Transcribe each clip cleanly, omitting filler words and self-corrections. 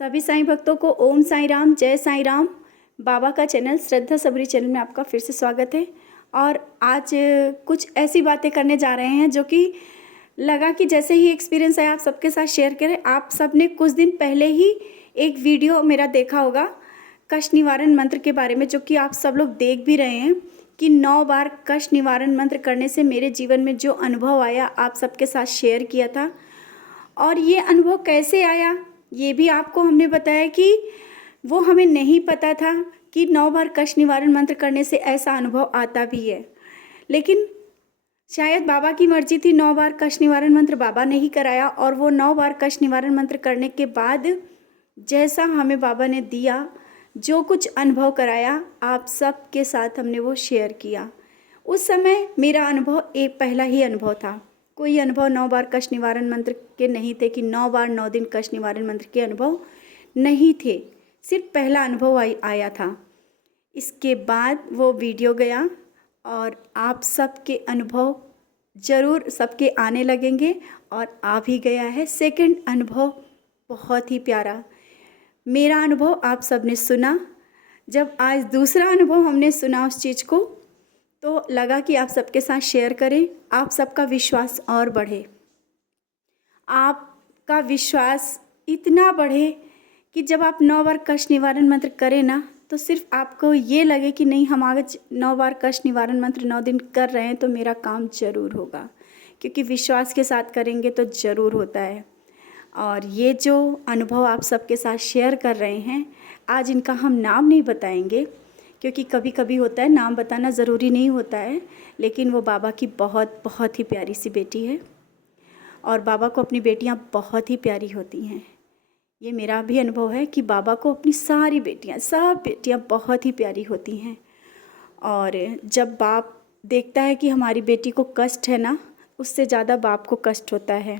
सभी साईं भक्तों को ओम साईं राम, जय साईं राम। बाबा का चैनल श्रद्धा सबरी चैनल में आपका फिर से स्वागत है। और आज कुछ ऐसी बातें करने जा रहे हैं जो कि लगा कि जैसे ही एक्सपीरियंस है आप सबके साथ शेयर करें। आप सब ने कुछ दिन पहले ही एक वीडियो मेरा देखा होगा कष्ट निवारण मंत्र के बारे में, जो कि आप सब लोग देख भी रहे हैं कि 9 बार कष्ट निवारण मंत्र करने से मेरे जीवन में जो अनुभव आया आप सबके साथ शेयर किया था। और ये अनुभव कैसे आया ये भी आपको हमने बताया कि वो हमें नहीं पता था कि 9 बार कष्ट निवारण मंत्र करने से ऐसा अनुभव आता भी है। लेकिन शायद बाबा की मर्जी थी, 9 बार कष्ट निवारण मंत्र बाबा ने ही कराया। और वो 9 बार कष्ट निवारण मंत्र करने के बाद जैसा हमें बाबा ने दिया, जो कुछ अनुभव कराया, आप सब के साथ हमने वो शेयर किया। उस समय मेरा अनुभव एक पहला ही अनुभव था, कोई अनुभव 9 बार कष्ट निवारण मंत्र के नहीं थे कि 9 बार 9 दिन कष्ट निवारण मंत्र के अनुभव नहीं थे, सिर्फ पहला अनुभव आया था। इसके बाद वो वीडियो गया और आप सबके अनुभव ज़रूर सबके आने लगेंगे और आ भी गया है। सेकंड अनुभव बहुत ही प्यारा, मेरा अनुभव आप सब ने सुना। जब आज दूसरा अनुभव हमने सुना उस चीज़ को, तो लगा कि आप सबके साथ शेयर करें, आप सबका विश्वास और बढ़े, आपका विश्वास इतना बढ़े कि जब आप 9 बार कष्ट निवारण मंत्र करें ना, तो सिर्फ आपको ये लगे कि नहीं, हम आगे 9 बार कष्ट निवारण मंत्र 9 दिन कर रहे हैं तो मेरा काम ज़रूर होगा, क्योंकि विश्वास के साथ करेंगे तो ज़रूर होता है। और ये जो अनुभव आप सबके साथ शेयर कर रहे हैं, आज इनका हम नाम नहीं बताएंगे, क्योंकि कभी कभी होता है नाम बताना ज़रूरी नहीं होता है। लेकिन वो बाबा की बहुत बहुत ही प्यारी सी बेटी है और बाबा को अपनी बेटियां बहुत ही प्यारी होती हैं। ये मेरा भी अनुभव है कि बाबा को अपनी सारी बेटियां, सब बेटियां बहुत ही प्यारी होती हैं। और जब बाप देखता है कि हमारी बेटी को कष्ट है ना, उससे ज़्यादा बाप को कष्ट होता है।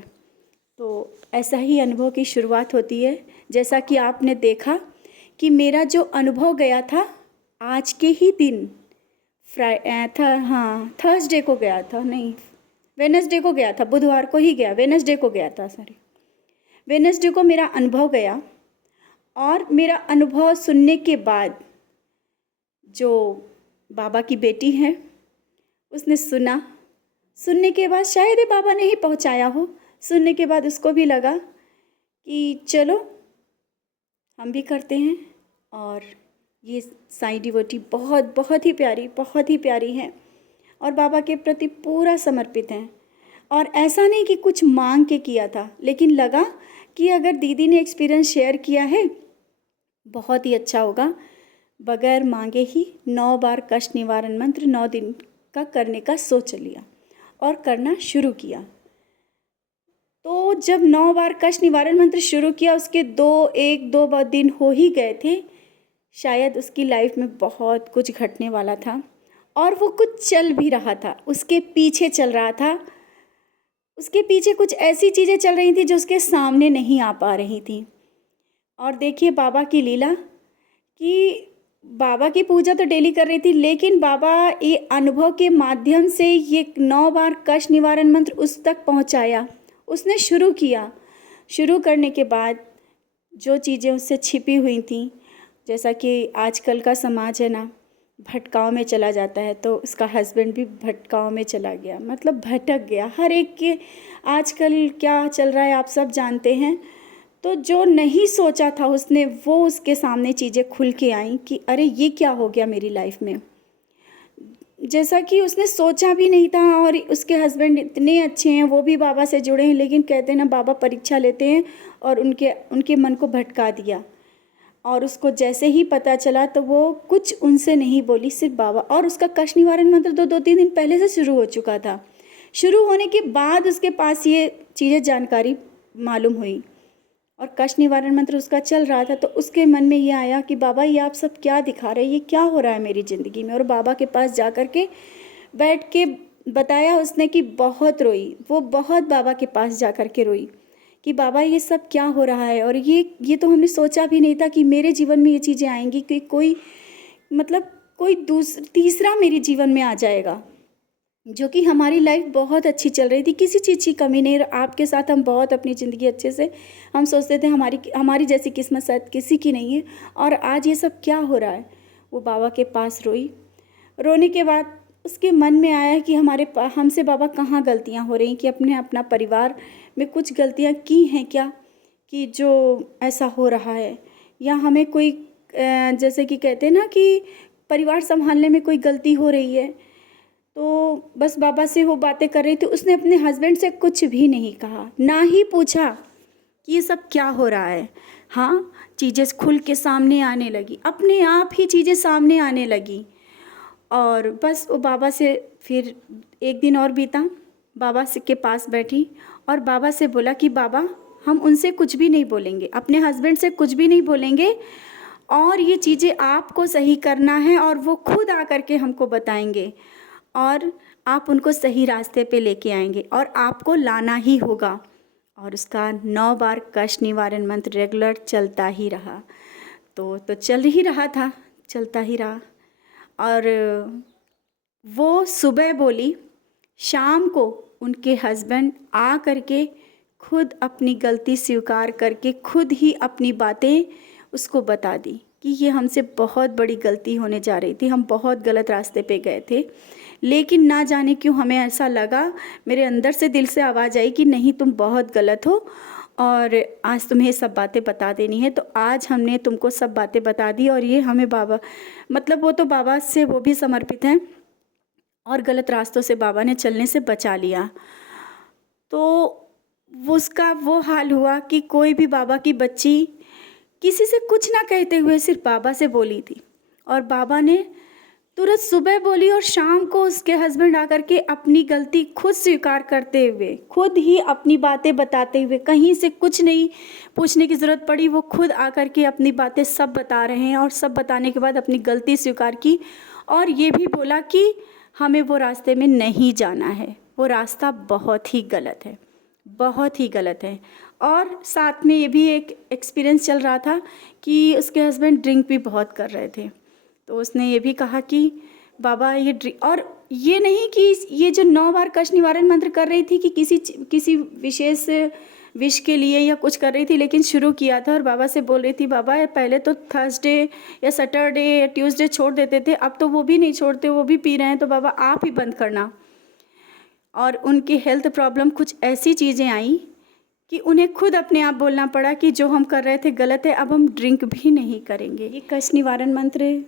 तो ऐसा ही अनुभव की शुरुआत होती है। जैसा कि आपने देखा कि मेरा जो अनुभव गया था आज के ही दिन थर्सडे को गया था, नहीं वेडनेसडे को गया था, बुधवार को ही गया, वेडनेसडे को गया था, सॉरी वेडनेसडे को मेरा अनुभव गया। और मेरा अनुभव सुनने के बाद जो बाबा की बेटी है उसने सुनने के बाद, शायद ये बाबा ने ही पहुंचाया हो, सुनने के बाद उसको भी लगा कि चलो हम भी करते हैं। और ये साईं डिवोटी बहुत बहुत ही प्यारी हैं और बाबा के प्रति पूरा समर्पित हैं। और ऐसा नहीं कि कुछ मांग के किया था, लेकिन लगा कि अगर दीदी ने एक्सपीरियंस शेयर किया है बहुत ही अच्छा होगा। बगैर मांगे ही 9 बार कष्ट निवारण मंत्र 9 दिन का करने का सोच लिया और करना शुरू किया। तो जब 9 बार कष्ट निवारण मंत्र शुरू किया, उसके 1-2 दिन हो ही गए थे, शायद उसकी लाइफ में बहुत कुछ घटने वाला था और वो कुछ चल भी रहा था, उसके पीछे चल रहा था। उसके पीछे कुछ ऐसी चीज़ें चल रही थी जो उसके सामने नहीं आ पा रही थी। और देखिए बाबा की लीला कि बाबा की पूजा तो डेली कर रही थी, लेकिन बाबा ये अनुभव के माध्यम से ये 9 बार कष्ट निवारण मंत्र उस तक पहुंचाया। उसने शुरू किया, शुरू करने के बाद जो चीज़ें उससे छिपी हुई थी, जैसा कि आजकल का समाज है ना, भटकाव में चला जाता है, तो उसका हस्बैंड भी भटकाव में चला गया, मतलब भटक गया। हर एक के आजकल क्या चल रहा है आप सब जानते हैं। तो जो नहीं सोचा था उसने, वो उसके सामने चीज़ें खुल के आई कि अरे ये क्या हो गया मेरी लाइफ में, जैसा कि उसने सोचा भी नहीं था। और उसके हस्बैंड इतने अच्छे हैं, वो भी बाबा से जुड़े हैं, लेकिन कहते हैं ना बाबा परीक्षा लेते हैं, और उनके मन को भटका दिया। और उसको जैसे ही पता चला तो वो कुछ उनसे नहीं बोली, सिर्फ बाबा। और उसका कष्ट निवारण मंत्र 2-3 दिन पहले से शुरू हो चुका था। शुरू होने के बाद उसके पास ये चीज़ें जानकारी मालूम हुई और कष्ट निवारण मंत्र उसका चल रहा था। तो उसके मन में ये आया कि बाबा ये आप सब क्या दिखा रहे हैं, ये क्या हो रहा है मेरी ज़िंदगी में। और बाबा के पास जा कर के बैठ के बताया उसने कि बहुत रोई, वो बहुत बाबा के पास जा कर के रोई कि बाबा ये सब क्या हो रहा है। और ये तो हमने सोचा भी नहीं था कि मेरे जीवन में ये चीज़ें आएंगी, कि कोई तीसरा मेरे जीवन में आ जाएगा। जो कि हमारी लाइफ बहुत अच्छी चल रही थी, किसी चीज़ की कमी नहीं। आपके साथ हम बहुत अपनी ज़िंदगी अच्छे से, हम सोचते थे हमारी हमारी जैसी किस्मत शायद किसी की नहीं है, और आज ये सब क्या हो रहा है। वो बाबा के पास रोई। रोने के बाद उसके मन में आया कि हमसे बाबा कहाँ गलतियाँ हो रही, कि अपना परिवार में कुछ गलतियाँ की हैं क्या, कि जो ऐसा हो रहा है, या हमें कोई जैसे कि कहते हैं ना कि परिवार संभालने में कोई गलती हो रही है। तो बस बाबा से वो बातें कर रही थी। उसने अपने हस्बैंड से कुछ भी नहीं कहा, ना ही पूछा कि ये सब क्या हो रहा है। हाँ, चीज़ें खुल के सामने आने लगी, अपने आप ही चीज़ें सामने आने लगी। और बस वो बाबा से फिर एक दिन और बीता, बाबा से के पास बैठी और बाबा से बोला कि बाबा, हम उनसे कुछ भी नहीं बोलेंगे, अपने हस्बैंड से कुछ भी नहीं बोलेंगे, और ये चीज़ें आपको सही करना है, और वो खुद आकर के हमको बताएंगे, और आप उनको सही रास्ते पे लेके आएंगे, और आपको लाना ही होगा। और उसका 9 बार कष्ट निवारण मंत्र रेगुलर चलता ही रहा। तो चल ही रहा था, चलता ही रहा। और वो सुबह बोली, शाम को उनके हस्बैंड आ करके खुद अपनी गलती स्वीकार करके खुद ही अपनी बातें उसको बता दी कि ये हमसे बहुत बड़ी गलती होने जा रही थी, हम बहुत गलत रास्ते पे गए थे, लेकिन ना जाने क्यों हमें ऐसा लगा, मेरे अंदर से दिल से आवाज़ आई कि नहीं, तुम बहुत गलत हो और आज तुम्हें सब बातें बता देनी है। तो आज हमने तुमको सब बातें बता दी, और ये हमें बाबा, मतलब वो तो बाबा से वो भी समर्पित हैं, और गलत रास्तों से बाबा ने चलने से बचा लिया। तो उसका वो हाल हुआ कि कोई भी बाबा की बच्ची किसी से कुछ ना कहते हुए सिर्फ बाबा से बोली थी, और बाबा ने तुरंत सुबह बोली, और शाम को उसके हस्बैंड आकर के अपनी गलती खुद स्वीकार करते हुए, खुद ही अपनी बातें बताते हुए, कहीं से कुछ नहीं पूछने की ज़रूरत पड़ी, वो खुद आकर के अपनी बातें सब बता रहे हैं। और सब बताने के बाद अपनी गलती स्वीकार की, और ये भी बोला कि हमें वो रास्ते में नहीं जाना है, वो रास्ता बहुत ही गलत है, बहुत ही गलत है। और साथ में ये भी एक एक्सपीरियंस चल रहा था कि उसके हस्बैंड ड्रिंक भी बहुत कर रहे थे। तो उसने ये भी कहा कि बाबा ये ड्रिंक, और ये नहीं कि ये जो 9 बार कष्ट निवारण मंत्र कर रही थी कि किसी विशेष विश के लिए या कुछ कर रही थी, लेकिन शुरू किया था और बाबा से बोल रही थी, बाबा पहले तो थर्सडे या सैटरडे या ट्यूसडे छोड़ देते थे, अब तो वो भी नहीं छोड़ते, वो भी पी रहे हैं, तो बाबा आप ही बंद करना। और उनकी हेल्थ प्रॉब्लम कुछ ऐसी चीज़ें आई कि उन्हें खुद अपने आप बोलना पड़ा कि जो हम कर रहे थे गलत है, अब हम ड्रिंक भी नहीं करेंगे। ये कष्ट निवारण मंत्र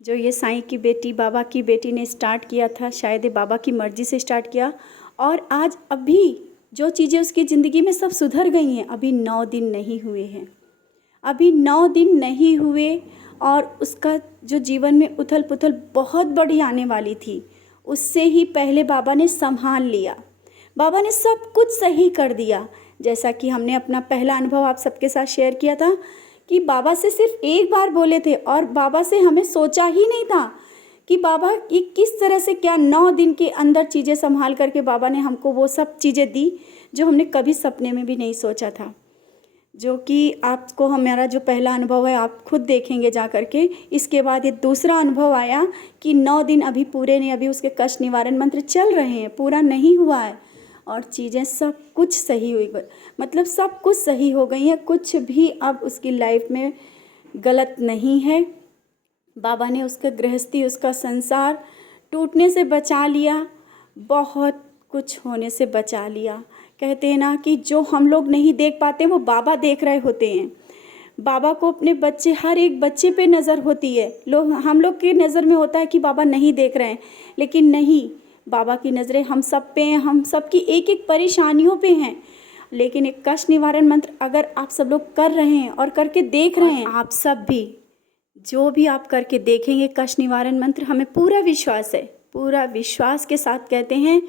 जो ये साईं की बेटी, बाबा की बेटी ने स्टार्ट किया था, शायद ये बाबा की मर्ज़ी से स्टार्ट किया, और आज अभी जो चीज़ें उसकी ज़िंदगी में सब सुधर गई हैं। अभी 9 दिन नहीं हुए हैं, अभी 9 दिन नहीं हुए, और उसका जो जीवन में उथल पुथल बहुत बड़ी आने वाली थी, उससे ही पहले बाबा ने संभाल लिया, बाबा ने सब कुछ सही कर दिया। जैसा कि हमने अपना पहला अनुभव आप सबके साथ शेयर किया था कि बाबा से सिर्फ एक बार बोले थे, और बाबा से हमें सोचा ही नहीं था कि बाबा ये किस तरह से, क्या 9 दिन के अंदर चीज़ें संभाल करके बाबा ने हमको वो सब चीज़ें दी जो हमने कभी सपने में भी नहीं सोचा था। जो कि आपको हमारा जो पहला अनुभव है आप खुद देखेंगे जा कर के। इसके बाद ये दूसरा अनुभव आया कि 9 दिन अभी पूरे नहीं, अभी उसके कष्ट निवारण मंत्र चल रहे हैं, पूरा नहीं हुआ है, और चीज़ें सब कुछ सही हुई, मतलब सब कुछ सही हो गई हैं, कुछ भी अब उसकी लाइफ में गलत नहीं है। बाबा ने उसका गृहस्थी, उसका संसार टूटने से बचा लिया, बहुत कुछ होने से बचा लिया। कहते हैं ना कि जो हम लोग नहीं देख पाते वो बाबा देख रहे होते हैं। बाबा को अपने बच्चे, हर एक बच्चे पे नज़र होती है। हम लोग की नज़र में होता है कि बाबा नहीं देख रहे हैं, लेकिन नहीं, बाबा की नज़रें हम सब पे हैं, हम सब की एक एक परेशानियों पे हैं। लेकिन एक कष्ट निवारण मंत्र अगर आप सब लोग कर रहे हैं और करके देख रहे हैं, आप सब भी जो भी आप करके देखेंगे कष्ट निवारण मंत्र, हमें पूरा विश्वास है, पूरा विश्वास के साथ कहते हैं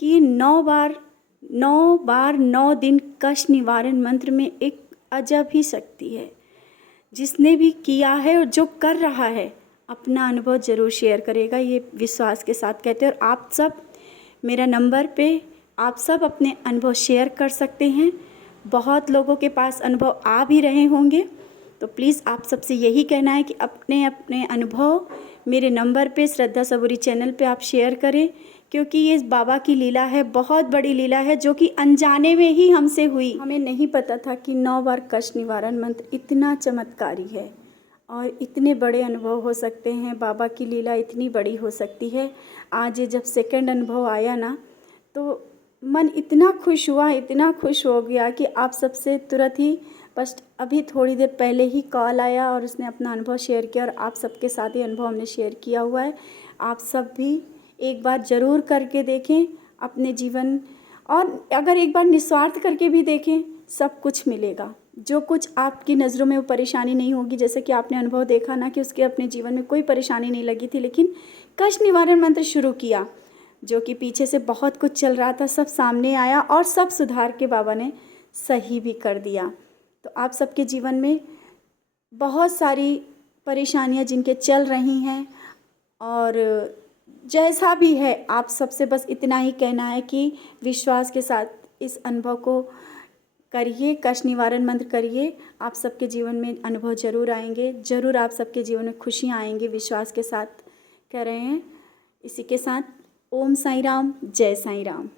कि 9 बार 9 दिन कष्ट निवारण मंत्र में एक अजब ही शक्ति है। जिसने भी किया है और जो कर रहा है अपना अनुभव ज़रूर शेयर करेगा, ये विश्वास के साथ कहते हैं। और आप सब मेरा नंबर पे आप सब अपने अनुभव शेयर कर सकते हैं। बहुत लोगों के पास अनुभव आ भी रहे होंगे, तो प्लीज़ आप सबसे यही कहना है कि अपने अपने अनुभव मेरे नंबर पे श्रद्धा सबूरी चैनल पे आप शेयर करें, क्योंकि ये बाबा की लीला है, बहुत बड़ी लीला है, जो कि अनजाने में ही हमसे हुई। हमें नहीं पता था कि 9 बार कष्ट निवारण मंत्र इतना चमत्कारी है और इतने बड़े अनुभव हो सकते हैं। बाबा की लीला इतनी बड़ी हो सकती है। आज ये जब सेकंड अनुभव आया ना, तो मन इतना खुश हुआ, इतना खुश हो गया कि आप सबसे तुरंत ही बस अभी थोड़ी देर पहले ही कॉल आया और उसने अपना अनुभव शेयर किया, और आप सबके साथ ही अनुभव हमने शेयर किया हुआ है। आप सब भी एक बार ज़रूर करके देखें अपने जीवन, और अगर एक बार निस्वार्थ करके भी देखें, सब कुछ मिलेगा। जो कुछ आपकी नज़रों में वो परेशानी नहीं होगी, जैसे कि आपने अनुभव देखा ना कि उसके अपने जीवन में कोई परेशानी नहीं लगी थी, लेकिन कष्ट निवारण मंत्र शुरू किया, जो कि पीछे से बहुत कुछ चल रहा था, सब सामने आया और सब सुधार के बाबा ने सही भी कर दिया। तो आप सबके जीवन में बहुत सारी परेशानियां जिनके चल रही हैं, और जैसा भी है, आप सबसे बस इतना ही कहना है कि विश्वास के साथ इस अनुभव को करिए, कष्ट निवारण मंत्र करिए। आप सबके जीवन में अनुभव ज़रूर आएंगे, ज़रूर आप सबके जीवन में खुशियाँ आएंगी, विश्वास के साथ कह रहे हैं। इसी के साथ ओम साईं राम, जय साईं राम।